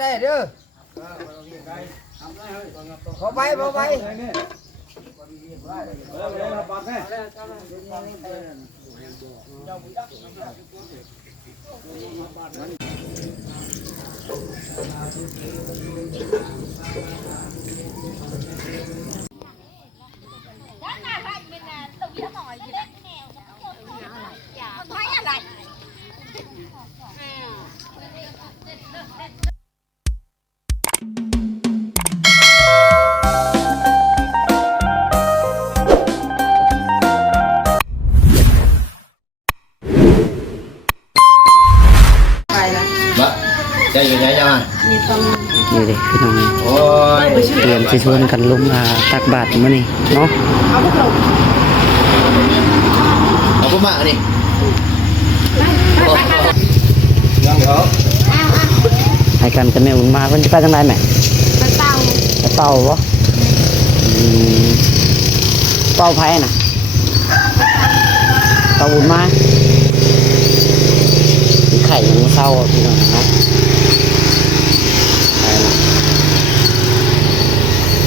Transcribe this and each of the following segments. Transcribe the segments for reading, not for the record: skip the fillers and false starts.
ได้เด้อพอไปจะอยู่ไหนยังนี่ดิพี่น้อง โอ้ย เตรียมสิชวนกันลงตักบาตรมื้อนี้เนาะ เอาพวกมาดิยังเหรอ ให้กันกับแม่บุญมาเพิ่นจะไปทางใดแม่ไปเป่าบ่เป่าไผน่ะเป่าบุญมาไข่ยังเศร้าพี่น้องเนาะ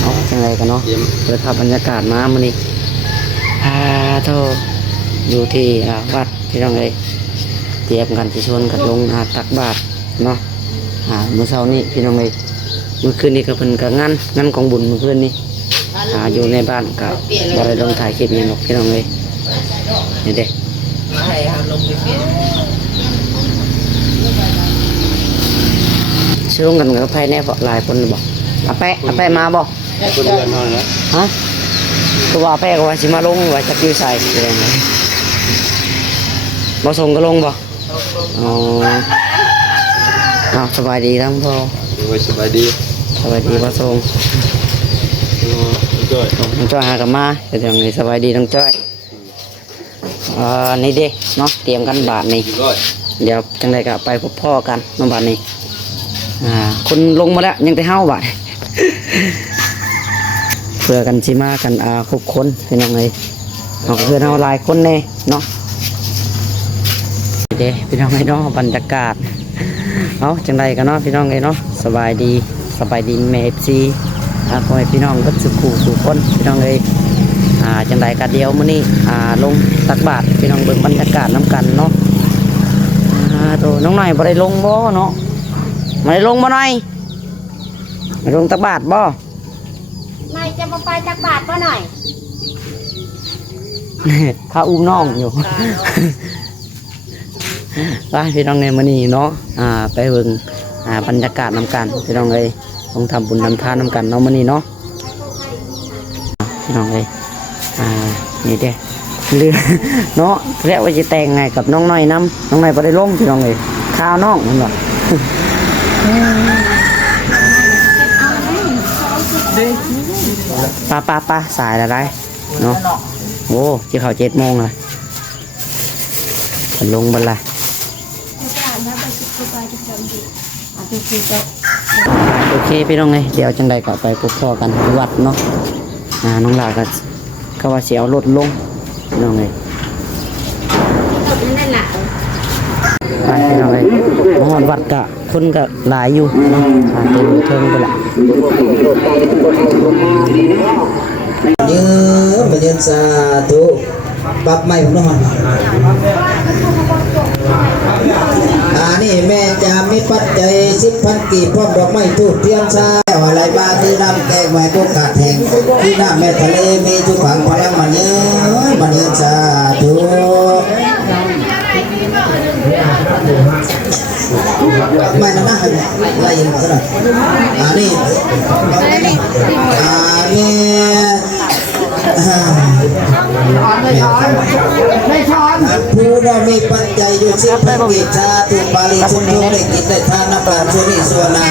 เอาจังไรกันเนาะเปิดภาพบรรยากาศมามื้อนี้โทอยู่ที่วัดพี่น้องเอ้ยเตรียมกันสิชวนกันลงตักบาตรเนาะมื้อเช้านี้พี่น้องเอ้ยมื้อคืนนี้ก็เพิ่นก็งานของบุญมื้อคืนนี้อยู่ในบ้านก็บ่ได้ลงถ่ายคลิปหยังหรอกพี่น้องเอ้ยนี่เด้ช่วงกันกับไผแน่เพราะหลายคนบอกอาแปะมาบ่คนเดือนเท่านั้นฮะก็ว่าแปะก็ว่าสิมาลงว่าจะกิ้วใส่อะไรไงบ่ส่งก็ลงบ่สบายดีทั้งพ่อสบายดีบ่ส่งน้องจ้อยหากับมาก็จังไงสบายดีน้องจ้อยนี่เด้เนาะเตรียมกันบาทนี่เดี๋ยวจังไดก็ไปพบพ่อกันน้องบาทนี่คนลงมาแล้วยังแต่เฮาบาทเพื่อกันสิมากันครบคนเป็นยังไงเพื่อนเอาหลายคนแน่เนาะเด้พี่น้องไงเนาะบรรยากาศเอาจังไดกันเนาะพี่น้องไงเนาะสบายดีแม่FCขอให้พี่น้องก็สุขสู่คนพี่น้องเลยจังไดกันเดียวมื้อนี้ลงตักบาตรพี่น้องเบิ่งบรรยากาศน้ำกันเนาะโตน้องหน่อยบ่ได้ลงบ่เนาะมาได้ลงบ่หน่อยมาลงตักบาตรบ่นายจะมาไปตักบาตรป่ะหน่อยข้าอุ้มน้องอยู่ว่าพี่น้องในมื้อนี้เนาะไปเบิ่งบรรยากาศน้ำกันพี่น้องเลยต้องทำบุญทำทานน้ำกันเนาะมื้อนี้เนาะพี่น้องเลยนี่เด้เรือเนาะแล้วว่าจะแต่งไงกับน้องน้อยน้องน้อยบ่ได้ลงพี่น้องเลยข้าวน้องมันบ่ป้าสายอะไรเนาะโอ้ที่เขา7 โมงเลยลงบันไลโอเคพี่น้องไงเดี๋ยวจังใดก็ไปพบพ่อกันที่วัดเนาะน้องหลาก็ว่าเสียเอารถลงพี่น้องไงไปพี่น้องไงมอดวัดกะคนก็หลายอยู่เนาะเต็มเทิงไปละยืนสาธุปับใหม่ผมน้องนี่แม่จะมีปัจจัย10,000 กีบพร้อมดอกไม้ทูบเทียนชาอะไรบ้างที่น้ำแกงไว้พวกกาดแห้งที่น้ำแม่ทะเลมีทุกฝังพลังมันยืนสาธุไม่นะอะไรอย่างเงี้ยนี่ผู้ได้มีปัจจัยอยู่10,000 กีบชาตุปาลีชุมนุมได้กินได้ทานน้ำปลาช่วยนี่ส่วนหน้า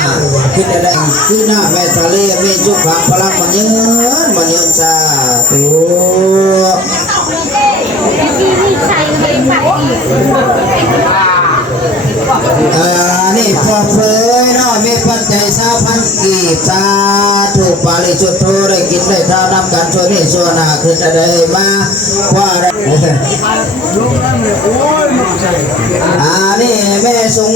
ขึ้นได้คือหน้าแม่ทะเลมีทุกฝังพลังมันยืนสาธุนี่พอเผยเนาะมีปัจจัย20,000 กีบสาธุปาลิจุดโทได้กินได้ทานน้ำกันช่วยนี่ส่วนหน้าขึ้นได้มาว่าได้นี่แม่สง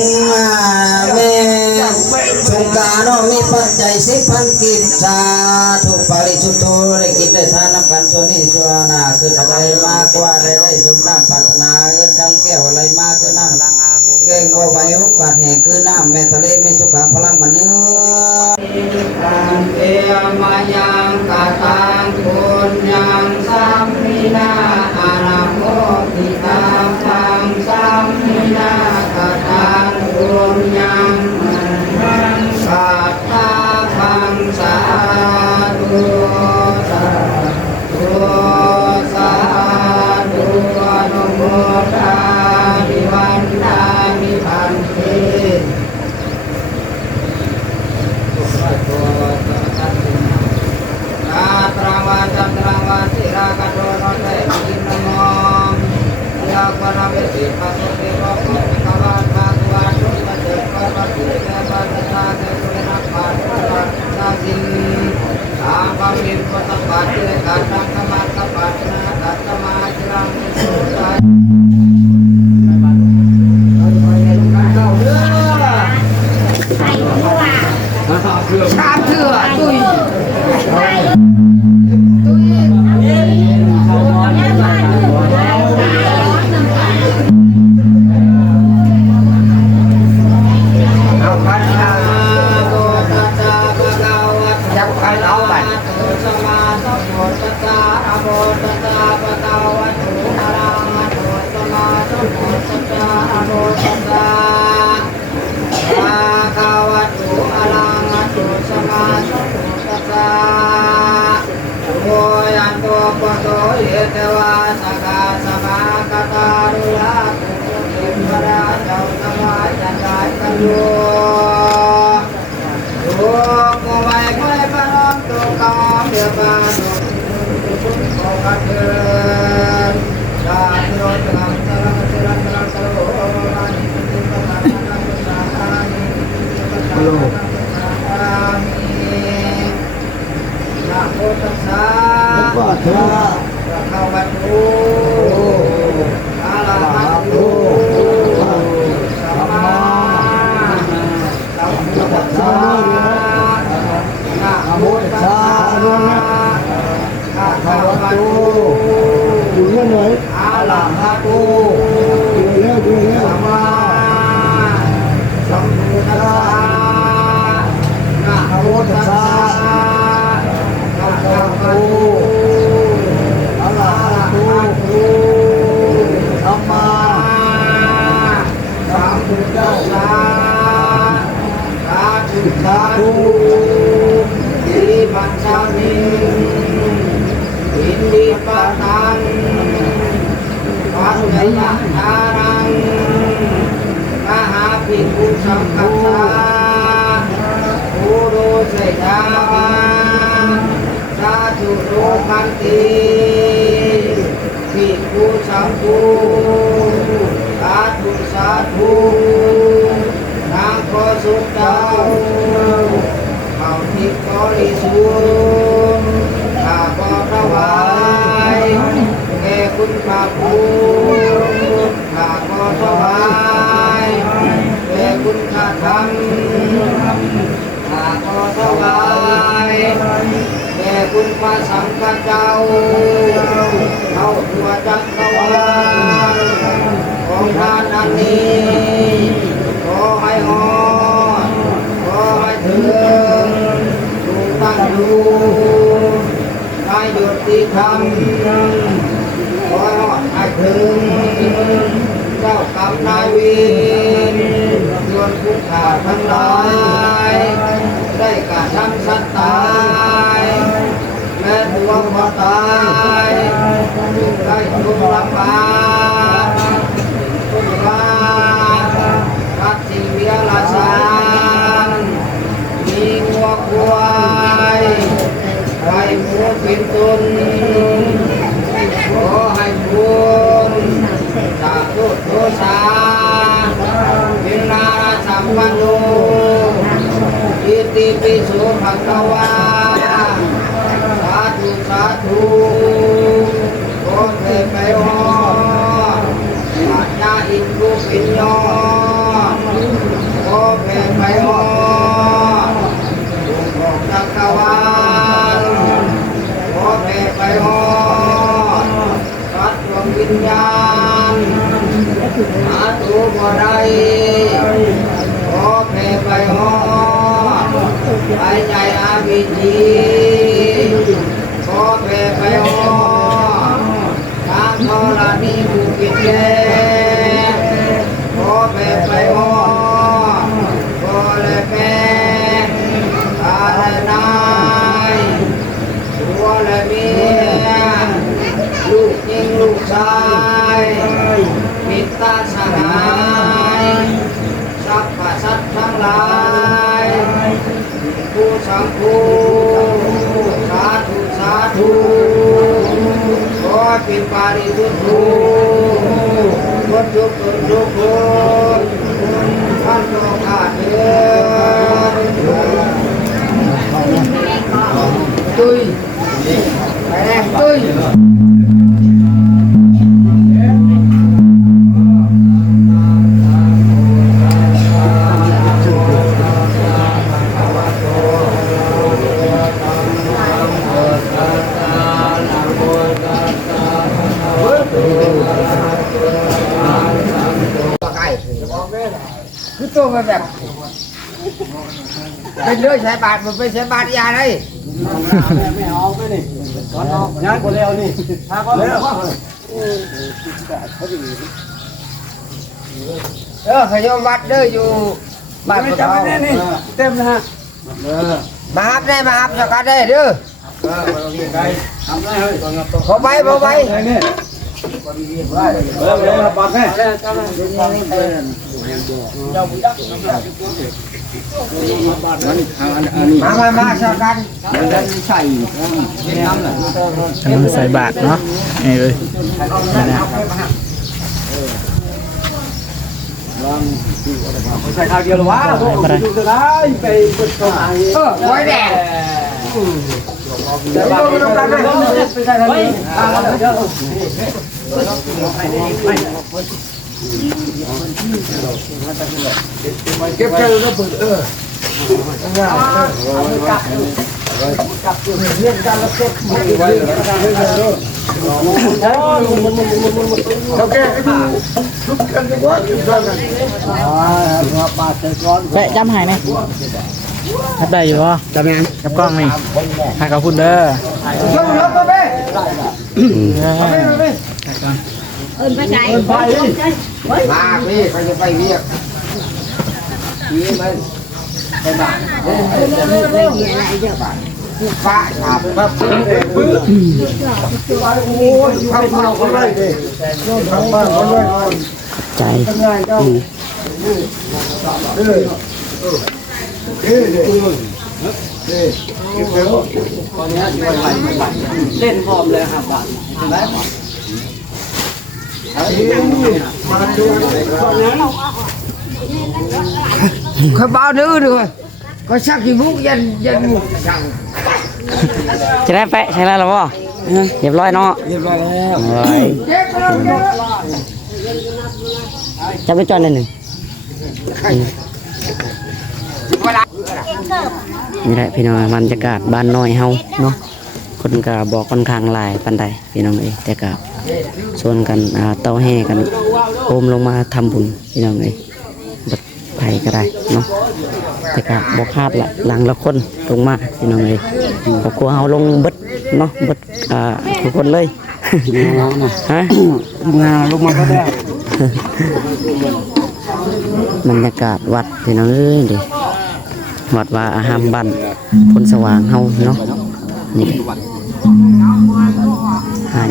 ก สาธุปาริสุทโธได้กินได้ทานน้ำกันส่วนนี้ส่วนหน้าคืออะไรมากกว่าอะไรได้สมน้ำปรารถนาเงินคำแก้วอะไรมากคือน้ำเก่งว่าไหวหุบปากแห่งคือน้ำแม่ทะเลไม่สุขังพลังมันเยอะเอมายังกาตังปุญญังสัมมินาอานาโมทิตังตังสัมมินากาตังปุญญังมังสัตตาพังสาธุสาธุสาธุอนุโมทามิวันทามิพันเตตราวาจัตราวาสิรากโดโนเตมินโมยาปนาเวสิปัสสุเตโรโกมิกวาภาควาตุปัจเจกปัสสิเตปัสสะเตตุเรนะปัสสะสะสินอาภามิปัสสะปัสเตกัตตังธรรมะสัพพะนะกัตตมาจิรังสุตาการเถื่อตุยเอาพันธาโตตัสสะภะคะวะจับใครเอาไปสมาสัพพุทธัสสะอะโมตัสสะภะคะวะโตอะระหะโตสมาสัพพุทธัสสะอะโมตัสสะภะคะวะโตอะระหะโตสมาสัพพุทธัสสะโมยันโตปะโตเยเทวาสกาสมาคตารุยะตุเทมราเจ้าสมาจันทายกันโยโยโกไว้ไว้พระน้อมตุกามเดียบานุโกกัดเดินดาตุโรจกังสลังสลังสลังสโลมานิติปะทานาสุสานิฮัลโหลนะโมตัสสะภะคะวะโตอะระหะโตสัมมาสัมพุทธัสสะนะโมตัสสะภะคะวะโตอะระหะโตสัมมาสัมพุทธัสสะนะโมตัสสะภะคะวะโตอะระหะโตสัมมาสัมพุทธัสสะสาธุสาธุอิมัจฉามิอินดิปะตังปัจจยทานังมหาภิกขุสังฆัสสะอุโรเสยาวาสาธุโรคันติภิกขุสังโฆสาธุสาธุนางขอสุขเจ้าเข้าทิพย์บริสุทธิ์ข้าขอถวายแด่คุณพระพุทธข้าขอถวายแด่คุณพระธรรมข้าขอถวายแด่คุณพระสังฆเจ้าเข้าทั่วจักรวาลของท่านอันนี้ขอให้ฮอดขอให้ถึงถูกตั้งอยู่ไม่หยุดที่ทำขอให้ฮอดให้ถึงเจ้ากรรมนายเวรส่วนผู้ขาดทั้งหลายได้กระทำสัตว์ตายแม้ตัวพอตายได้ทุกข์ลำบากทุกข์ยากรักสิ่งเวียราชานมีงัวควายไก่หมูเป็นตุนขอให้บุญจากทุกโทษาวินาสัมปันโนอิติปิโสภะคะวาสาธุสาธุโอเทไปฮอปัญญาอินทุปิญโยโอเทไปฮอจักรวา ญาณหาตัวบ่ได้ขอแผ่ไปหอไปใจอาวิจีขอแผ่ไปหอทางธรณีผู้ปิดแลขอแผ่ไปหอขอและแม่ตาและนายตัวและเมียลูกยิงลูกชายมิตรสหายสรรพสัตว์ทั้งหลายผู้สังคูสาธุสาธุขอเป็นปาริสุทธุพ้นทุกข์พ้นทุกข์ท่านโลกาเถิดตุ้ยไปแรงตุ้ยคือตัวมันแบบเป็นเรื่องใช้บาทมันเป็นใช้บาทยาเลยไม่เอาไปนี่งานคนเร็วนี่ถ้าก็เร็วขยมวัดเด้ออยู่บ้านไม่จำได้นี่เต็มนะฮะมาฮับได้มาฮับสักการได้เด้อขอไปขอไปมาสักการใส่มันใส่บาทเนาะนี่เลยนะ ใส่ข้าวเดียวหรอวะดูจะได้ไปกดตัวไว้แดงเดี๋ยวเราไปทำการเลยไปใส่ทางนี้เก็บแค่แล้วเปิดกับเรื่องการรับเก็บไว้โอเคทุกกันจะว่าจุดนั้นแปะจำหายไหมทัดได้อยู่ป่ะจำยังกับกล้องนี่ให้กับคุณเด้อไปไหนมาพี่เขาจะไปเรียกนี่มันไปบ้านฟ้าฉาบครับโอ้ยทำเราก็ได้ดิทำบ้านก็ได้ใจเล่นพร้อมเลยครับบ้านเขาบ้าดื้อด้วยก็ชักขี้มุกยันมุกช่างจะได้แปะใช่แล้วหรอวะเรียบร้อยเนาะเรียบร้อยแล้วจะไปจอดเลยหนึ่งนี่แหละพี่น้องบรรยากาศบ้านน้อยเฮาเนาะคนก็บอกค่อนข้างหลายปันใดพี่น้องเอ้ยแต่ก็ชวนกันเต้าแห่กันโอมลงมาทำบุญพี่น้องเอ้ยบัดไผ่ก็ได้เนาะแต่ก็บอกคาดละหลังละคนลงมาพี่น้องเอ้ยครอบครัวเฮาลงเบิดเนาะเบิดทุกคนเลยฮะลงมาก็ได้บรรยากาศวัดพี่น้องเอ้ยดิวัดว่าอาหารบ้านพลสว่างเฮาเนาะนี่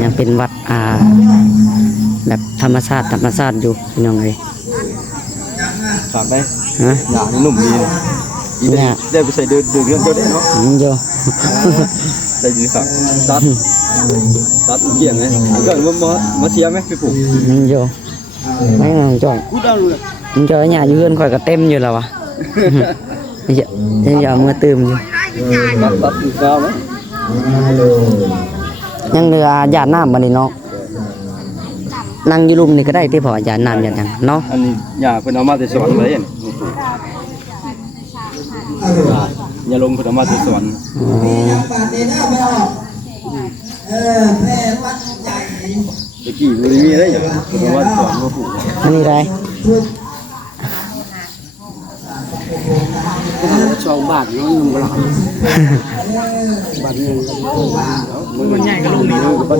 ยังเป็นวัดแบบธรรมชาติอยู่พี่น้องเอ้ยฝากไปฮะอย่างนี้หนุ่มดีเนี่ยได้ไปใส่เดือดเรื่องเจ้าได้เนาะโยได้ดีฝากตัดเกี่ยงเลยก่อนมาเชียร์ไหมพี่ปู่โยไม่งานจ่อยมันจ่อยเนี่ยยืนคอยก็เต็มอยู่แล้ววะยังอย่ามือตื่มอยู่ตัดอยู่แล้วไหมยังเหลือหยาดน้ำบันนี้เนาะนั่งอยู่รุมนี่ก็ได้ที่พอหยาดน้ำหยาดยังเนาะอันนี้อย่าเป็นเอามาแต่สวนเลยอย่าลงเป็นเอามาแต่สวนแม่วัดใหญ่ ตะกี้บริมีได้อย่างเพราะว่าสอนมาผูก อันนี้ได้ ชาวบ้านน้องนุ่งกระหล่ำบ้านนึงมันใหญ่ก็ลงนี่เลยบ้าน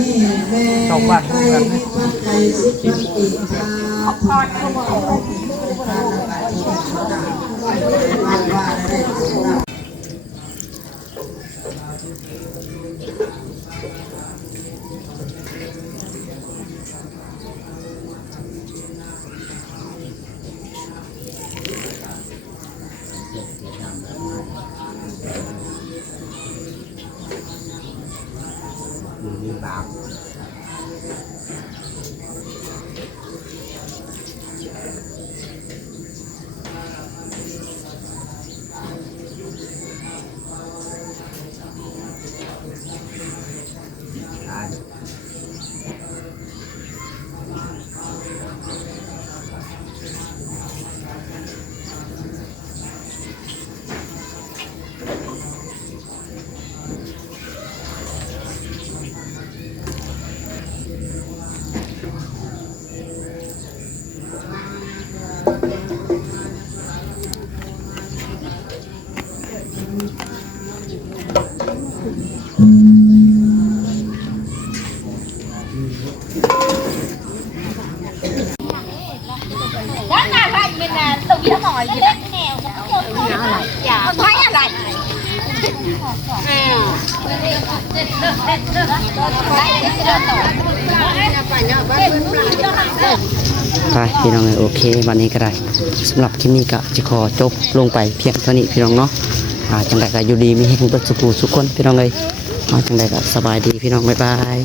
นี้ สองบาทไปพี่น้องโอเควันนี้ก็ได้สำหรับคลิปนี้ก็จะขอจบลงไปเพียงเท่านี้พี่น้องเนาะจังใดก็อยู่ดีมีให้คุณเปิดสุขสุขคนพี่น้องเลยจังใดก็สบายดีพี่น้องบ๊ายบาย